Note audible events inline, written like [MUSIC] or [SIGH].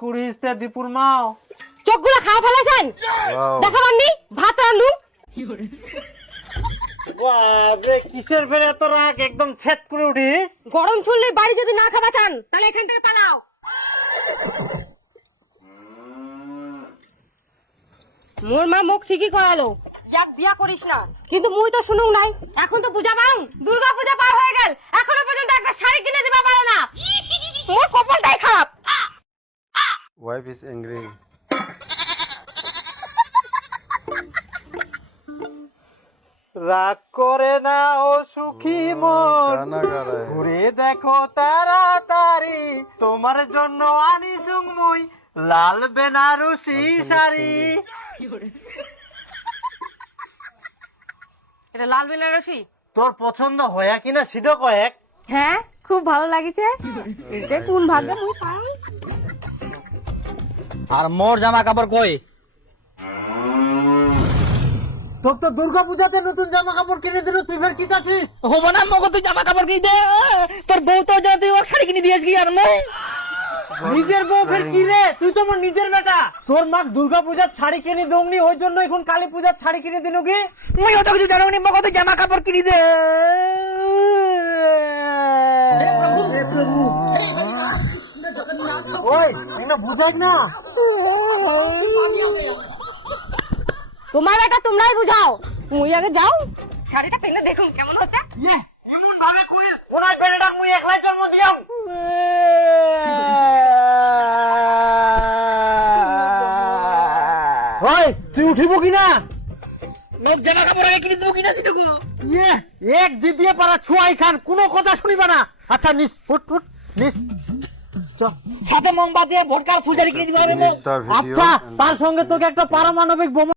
কুড়িসতে দীপুর মাও চোখগুলো খাওয়া ফেলেছেন? Wow. দেখা পাননি ভাত কিসের ফেরে এত রাগ? একদম ছেদ করে উঠিস। গরম চুল্লির বাড়ি যদি না খাবা চান তাহলে এখান থেকে পালাও। মোর মা মুখ ঠিকই করালো। যাক বিয়া করিস না। কিন্তু মুই তো শুনুক নাই। এখন তো পূজা পাং দুর্গা পূজা পার হয়ে গেল। এখনও পর্যন্ত একটা শাড়ি কিনে দিবা পারে না। মোর কপালটাই খারাপ। wife is angry. রাগ করে না ও সুখী মন। ঘুরে দেখো তাড়াতাড়ি তোমার জন্য আনি সুংমুই লাল বেনারসি শাড়ি। এটা লাল বেনারসি? তোর পছন্দ হয় কিনা সেটা কয়েক। হ্যাঁ খুব ভালো লাগিছে। [LAUGHS] এটা কোন ভাগ্যে? মুই পাই আর মোর জামা কাপড় কই? তোর তো দুর্গা পূজাতে নতুন জামা কাপড় কিনে দিল তুই ফের কি চাচ্ছিস? হব না মগো তুই জামা কাপড় কিনে দে তোর বউ তো যা তুই শাড়ি কিনে দিয়েছ কি আর মই। নিজের বউ ফের কি রে? তুই তো আমার নিজের বেটা। তোর মা দুর্গা পূজার শাড়ি কিনে দৌনি ওই জন্য এখন কালী পূজার শাড়ি কিনে দিল কি? মই অত কিছু জানো নি মগো তুই জামা কাপড় কিনে দে ওই এগুলো বুঝাই না। তোমার এটা তোমরাই বুঝাও। মুই আগে যাও। শাড়িটা পেলে দেখুন কেমন হচ্ছে। এমন ভাবে কই ওনাই বেটাটা মুই একলাই জন্ম দিয়াম। ওই তুই উঠিব কি না মোক জামা কাপড় আগে কিনে দেবো কিনা সেটুকু ইয়ে এক জিদিয়ে পারা ছুয়াই খান কোনো কথা শুনিবা না। আচ্ছা নিস ফুট ফুট নিস। সাথে মোমবাতি ভোটকার ফুলজারি কিনে দিতে হবে আচ্ছা তার সঙ্গে তোকে একটা পারমাণবিক বোমা